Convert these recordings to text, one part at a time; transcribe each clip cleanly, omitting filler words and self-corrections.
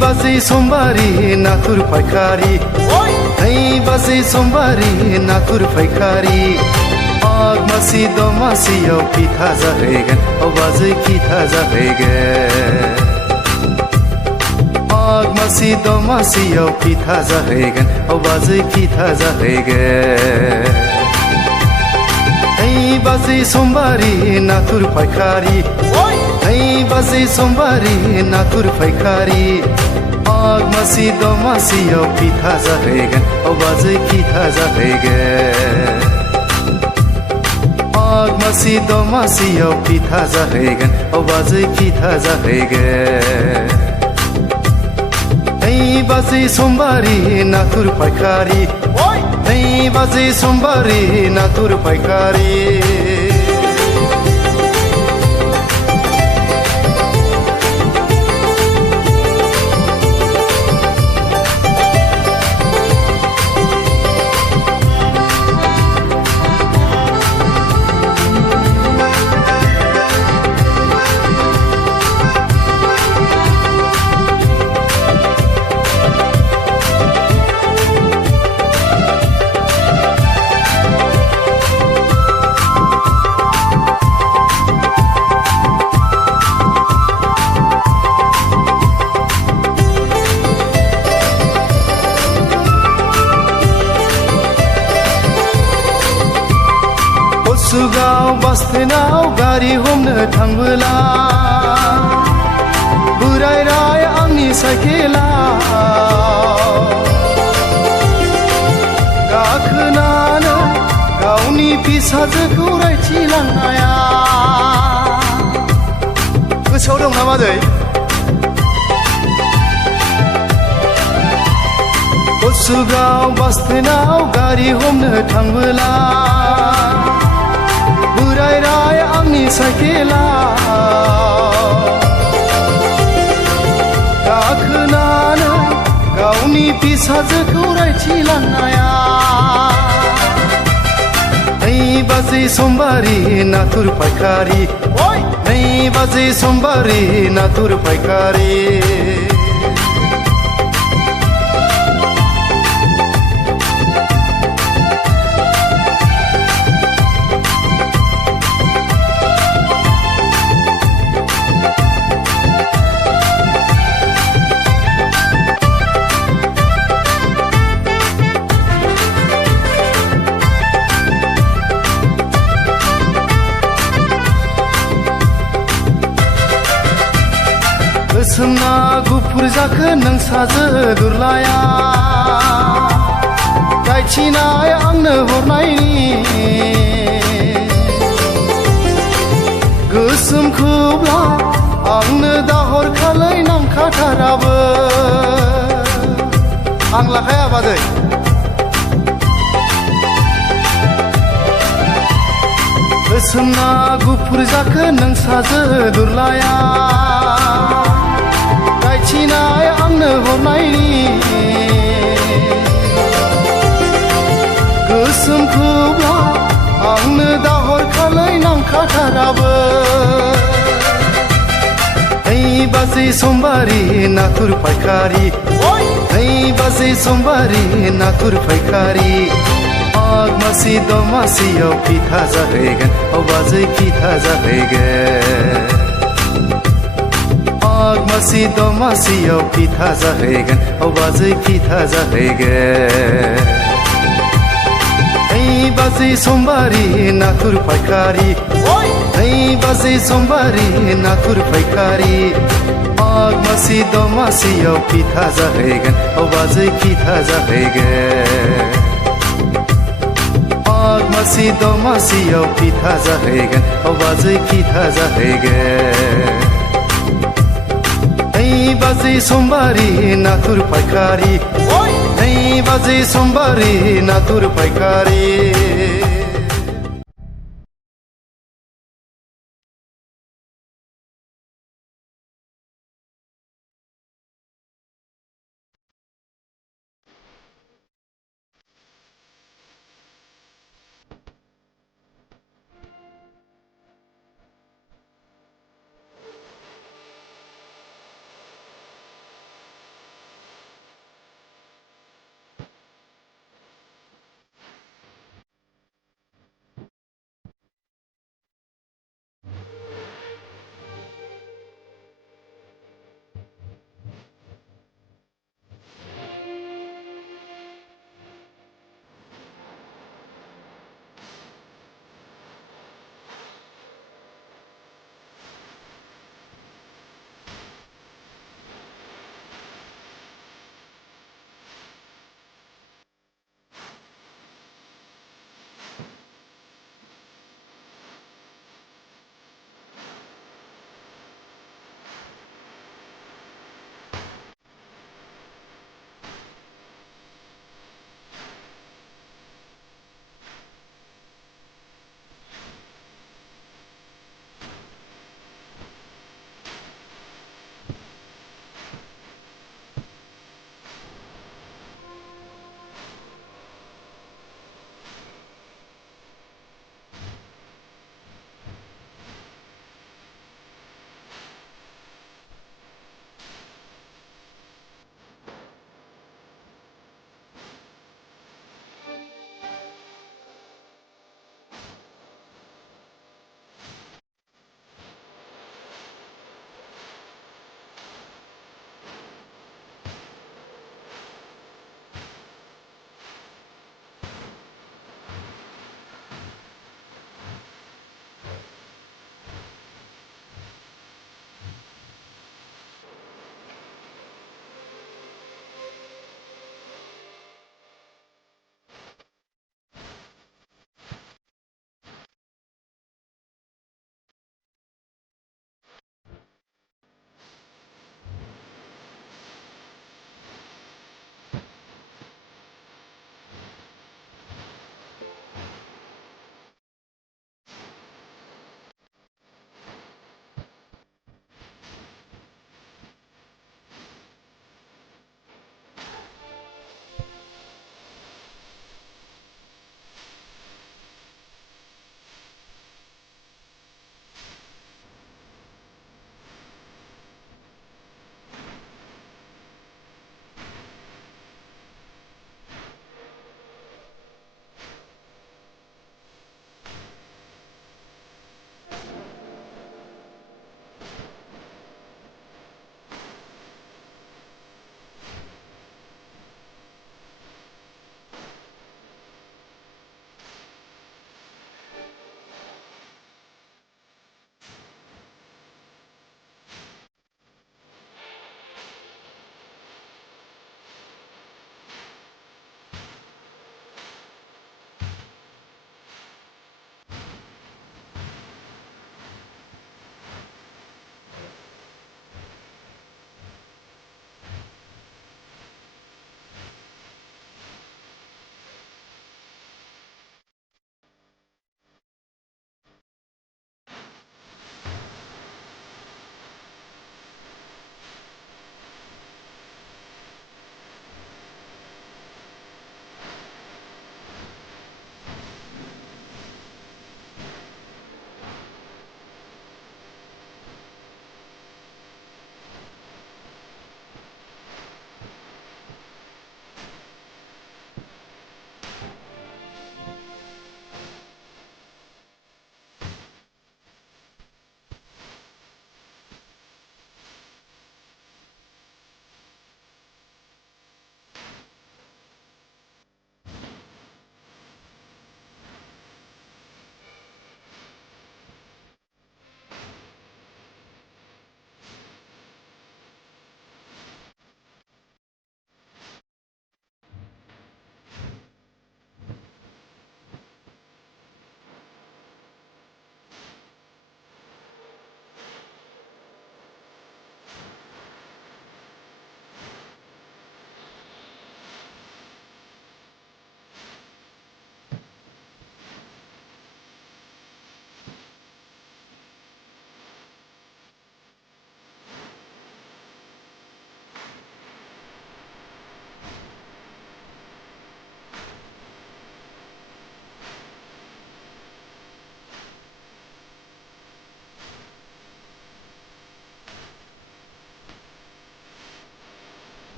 बाजै समबारी नाथुर फायखारि नै बाजै समबारी नाथुर फायखारि माग मासि दमासियाव फिथा जाहैगोन औ बाजै फिथा जाहैगोन माग मासि दमासियाव फिथा जाहैगोन औ बाजै फिथा जाहैगोन नै बाजै समबारी नाथुर फायखारि नै बाजै समबारी नाथुर फायखारि माग मासि दमासियाव फिथा जाहैगोन औ बाजै फिथा जाहैगोन माग मासि दमासियाव फिथा जाहैगोन औ बाजै फिथा जाहैगोन नै बाजै समबारी नाथुर फायखारि नै बाजै समबारी नाथुर फायखारि सुगाव बासटेनाव गारि हमनो थांबोला बोरायराय आंनि साइकेलाव गाखोनानै गावनि फिसाजोखौ रायथिलांनाया गोसोआव दं ना बाजै सुगाव बासटेनाव गारि हमनो थांबोला बोरायराय आंनि साइकेलाव गाखोनानै गावनि फिसाजोखौ रायथिलांनाया नै बाजै समबारी नाथुर फायखारि नै बाजै समबारी नाथुर फायखारि गोसोमना गुफुर जाखो नों साजो दुरलाया गायथिनाय आंनो हरनायनि गोसोमखौब्ला आंनो दाहर खालै नांखाथाराबो आं लाखाया बाजै गोसोमना गुफुर जाखो नों साजो दुरलाया गायथिनाय आंनो हरनायनि गोसोमखौब्ला आंनो दाहर खालै नांखाथाराबो नै बाजै समबारी नाथुर फायखारि नै बाजै समबारी नाथुर फायखारि माग मासि दमासियाव फिथा जाहैगोन औ बाजै फिथा जाहैगोन माग मासि दमासियाव फिथा जाहैगोन औ बाजै फिथा जाहैगोन नै बाजै समबारी नाथुर फायखारि नै बाजै समबारी नाथुर फायखारि माग मासि दमासियाव फिथा जाहैगोन औ बाजै फिथा जाहैगोन माग मासि दमासियाव फिथा जाहैगोन औ बाजै फिथा जाहैगोन नै बाजै समबारी नाथुर फायखारि नै बाजै समबारी नाथुर फायखारि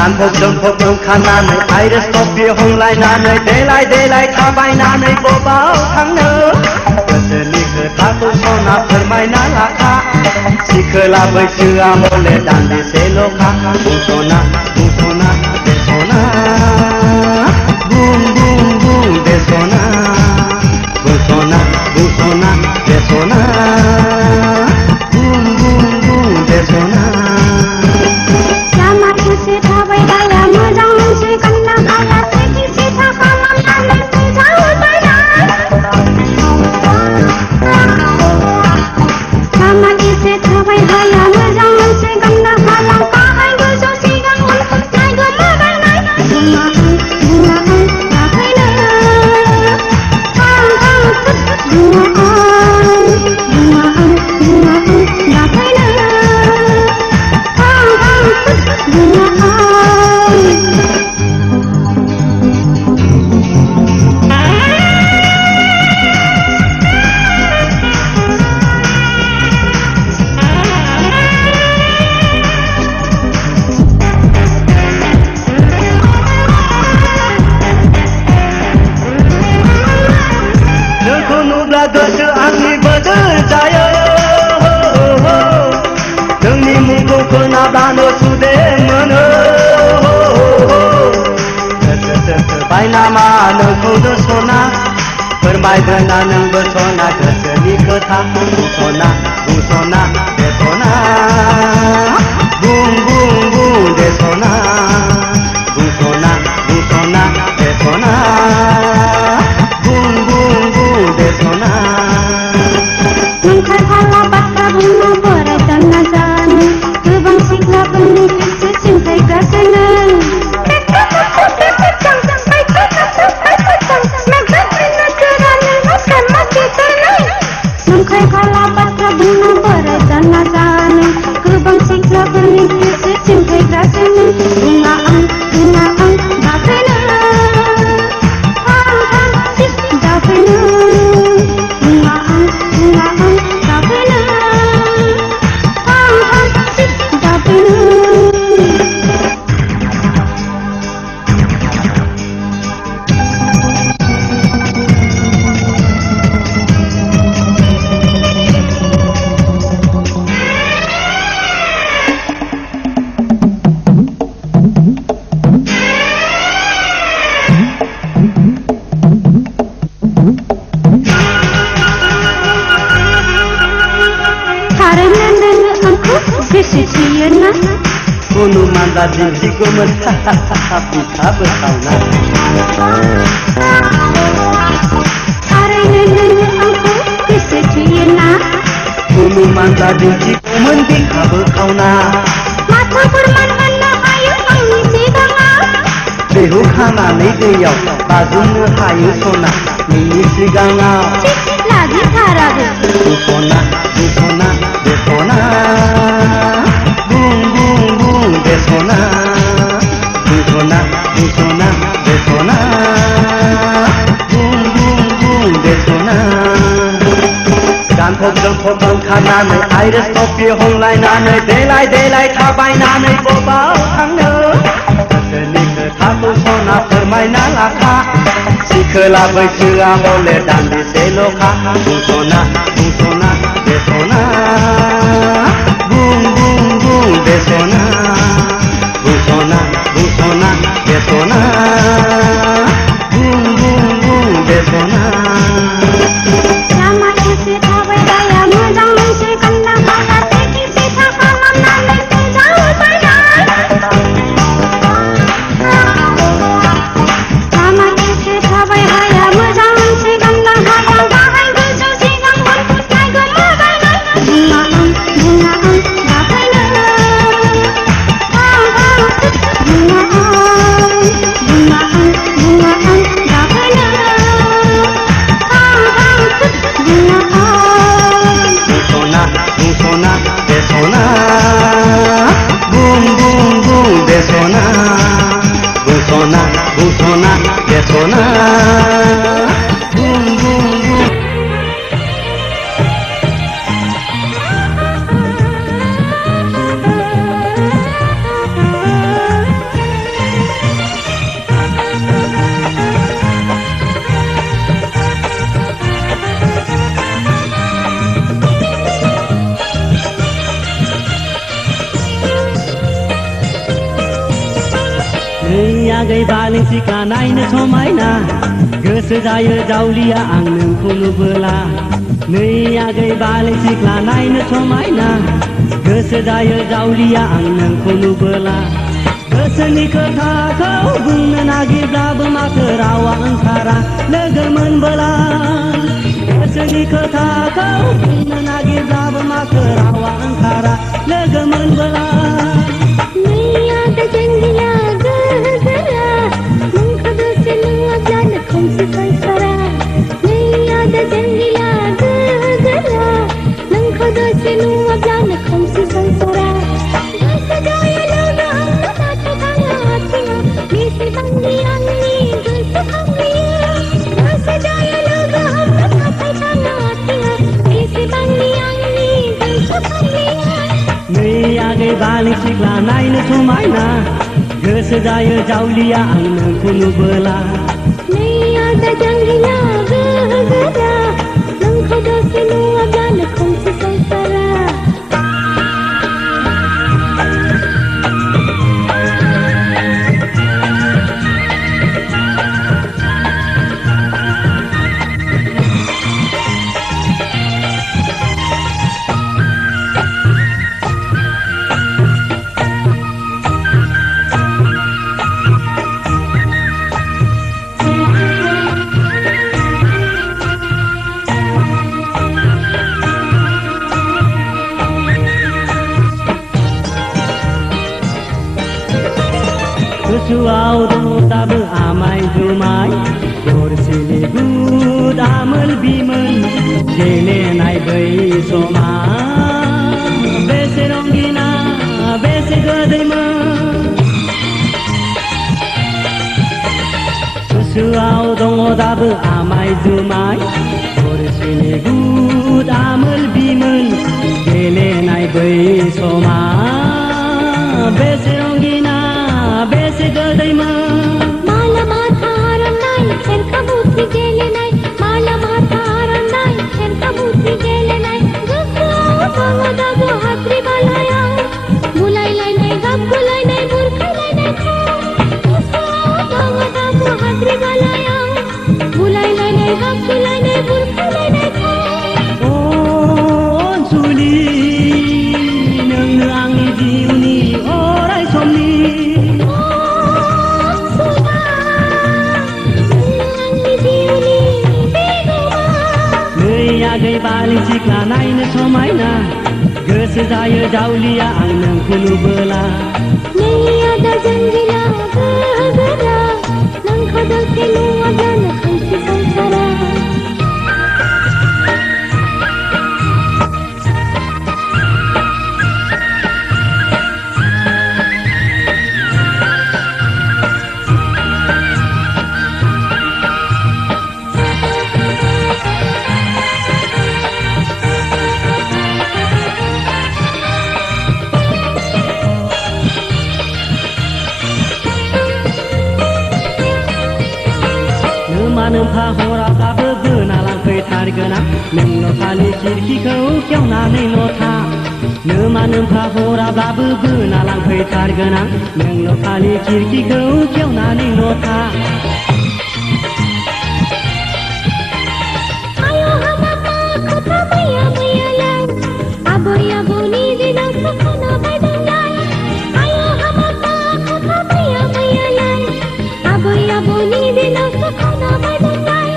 गानफब जोमफब ओंखारनानै आइरिस कफि हमलायनानै देलाय थाबायनानै बबाव थांनो गोसोनि खोथाखौ सना फोरमायना लाखा सिखोला बैसोआ हले दान्दिसेल'खा बुंस'ना बुंस'ना बेस'ना बुं बुं बुं बेस'ना बुंस'ना बुंस'ना बेस'ना बुं बुं बुं बेस'ना गोसो आंनि बोदोर जायो नोंनि मुंखौ खोनाब्लानो सुदे मोनो गोसोबाय नामा नोंखौनो सना फोरमायगोना नोंबो सना गोसोनि खोथा बुंस'ना बुंस'ना बेस'ना बुं बुं बुं बेस'ना बुंस'ना बुंस'ना बेस'ना बुं बुं बुं बेस'ना नंखायफाला बाथ्रा बुंनो बोराय जाना जानो गोबां सिख्लाफोरनि गोसो सिमथायगासिनो नंखायफाला बाथ्रा बुंनो बोराय जाना जानो गोबां सिख्लाफोरनि गोसो सिमथायगासिनो बुङा आं दाफैनो दाफैनो अनुमान दिन्थिगौमोन बिखाबो सावना अनुमान दिन्थिगौमोन बिखाबो खावना बेहु खानानै दैयाव बाजुमनो हायो सना नोंनि सिगाङाव बुंस'ना बुंस'ना बेस'ना बुं बुं बुं बेस'ना बुंस'ना बुंस'ना बेस'ना बुं बुं बुं बेस'ना गानफब जोमफब ओंखारनानै आइरिस कफि हमलायनानै देलाय थाबायनानै बबाव थांनो गोसोनि खोथाखौ सना फोरमायना लाखा सिखोला बैसोआ हले दान्दिसेल'खा बुंस'ना बुंस'ना बेस'ना बुं बुं बुं बेस'ना बुंस'ना बुंस'ना बेस'ना बुं बुं बुं बेस'ना Bunga सना ये सना बुम बुम बुम आगै बालें सिख्ला नायनो समायना गोसो जायो जावलिया आं नोंखौ नुबोला नै आगै बालें सिख्ला नायनो समायना गोसो जायो जावलिया आं नोंखौ नुबोला गोसोनि खोथाखौ बुंनो नागिरब्लाबो माथो रावा ओंखारा लोगो मोनबोला गोसोनि खोथाखौ बुंनो नागिरब्लाबो माथो रावा ओंखारा लोगो मोनबोला आगै बालें सिख्ला नायनो समायना गोसो जायो जावलिया आं नोंखौ नुबोला नै आदा जांगिला गोरा नोंखौ दसे नुवाब्लानो खोमसि संसारा गोसोआव दङ दाबो आमाय जुमाय गरसेनि गुद आमोल बिमोन गेलेनाय बै समा बेसे रंगिना बेसे गोदैमोन गोसोआव दङ दाबो आमाय जुमाय गरसेनि गुद आमोल बिमोन गेलेनाय बै समा बेसे रंगिना बेसे गोदैमोन माला माथा आरनाय सेरखा बुद्धि गेलेनाय माला माथा आरनाय सेरखा बुद्धि गेलेनाय गोसोआव दङ दाबो हाद्रि बालाया बुलायलायनाय गाबगुलायनाय बुरखायलायनाय गोसोआव दङ दाबो हाद्रि बालाया बुलायलायनाय गाबगुलायनाय बुरखायलायनाय अनसुलि नोंनो आंनि जिउनि अराय समनि आगै बालें सिख्ला नायनो समायना गोसो जायो जावलिया आं नोंखौ नुबोला नै आदा जांगिला गोरा नोंखौ दसे नुवाब्लानो खोमसि संसारा नोमफा हराब्लाबो बोना लांफैथारगोन आं नोंल' खालि खिरखिखौ खेवनानैल' था नोमफा हराब्लाबो बोना लांफैथारगोन आं नोंल' खालि खिरखिखौ खेवनानैल' था आयो हाबामा खोथा मैया मैयालाय आबै आबौनि दिनावसो खोनाबायदोंलाय आयो हाबामा खोथा मैया मैयालाय आबै आबौनि दिनावसो खोनाबायदोंलाय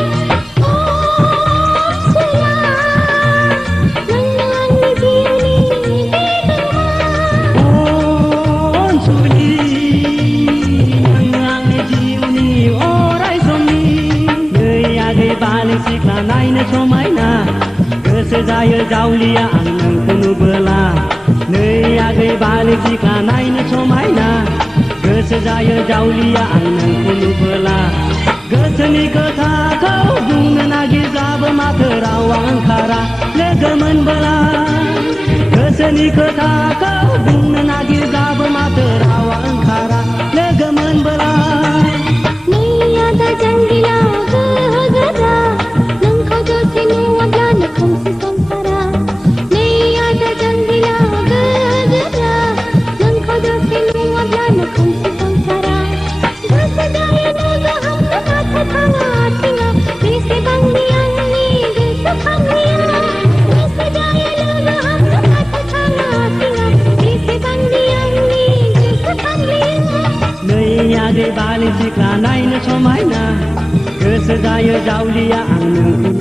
नोंनो आंनि जिउनि अनसुलि नोंनो आंनि जिउनि अराय समनि नै आगै बालें सिख्ला नायनो समायना गोसो जायो जावलिया आं नोंखौ नुबोला नै आगै बालें सिख्ला नायनो समायना गोसो जायो जावलिया आं नोंखौ नुबोला गोसोनि खोथाखौ बुंनो नागिरब्लाबो माथो रावा ओंखारा लोगो मोनबोला गोसोनि खोथाखौ बुंनो नागिरब्लाबो माथो रावा ओंखारा लोगो मोनबोला नै आदा janggila गोहोगोरा नोंखौ दसे नुवाब्लानो खोमसि संसारा नै आदा janggila गोहोगोरा नोंखौ दसे नुवाब्लानो खोमसि संसारा गोसो जायो लोगो हमनो नाथाय थाङा आथिङा बेसेबांनि आंनि गोसोखांनाया गोसो जायो लोगो हमनो नाथाय थाङा आथिङा बेसेबांनि आंनि गोसोखांनाया नै आगै बालि सिख्ला नायनो समायना गोसो जायो जावलिया आं नोंखौ